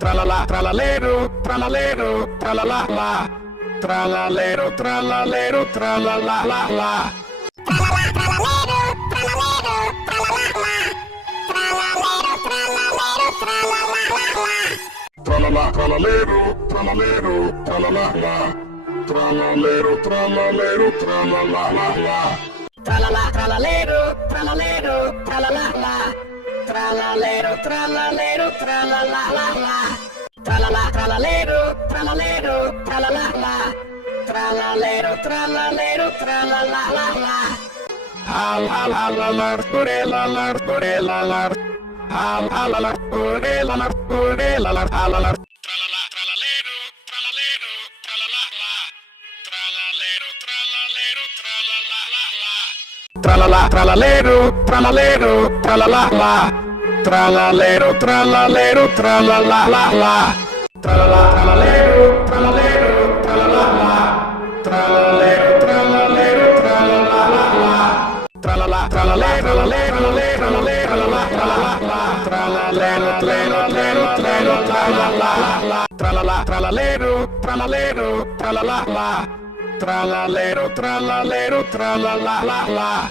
Tralala, tralalero, tralalero, tralala, la. Tralalero, tralalero, tralala, la, la. Tralala, tralalero, tralalero, tralala, la. Tralalero, tralalero, tralala, la, la. Tralala, tralalero, tralalero, tralala, la. Tralalero, tralalero, tralala, la, la. Tralala, tralalero, tralalero, tralala, la. Tralalero, tralalero, tralala, la, la. Tralala, tralalero, tralalero, tralala, la. Tralalero, tralalero, tralala, la, la. Hal, hal, halalar, urelalar, urelalar. Hal, halalar, urelalar, urelalar, halalar. Tralala, tralalero, tralalero, tralala, la. Tralalero, tralalero, tralala, la, la. Tralala, tralalero, tralalero, tralala, la. Tralalero, tralalero, tralala, la, la. Tralala, tralalero, tralalero, tralala, la. Tralalero, tralalero, tralala, la, la. Tralala, tralalero, tralalero, tralala, tralala, la. Tralalero, tralalero, tralala, la. Tralala, tralalero, tralalero, tralala, la. Tralalero, tralalero, tralala, la, la.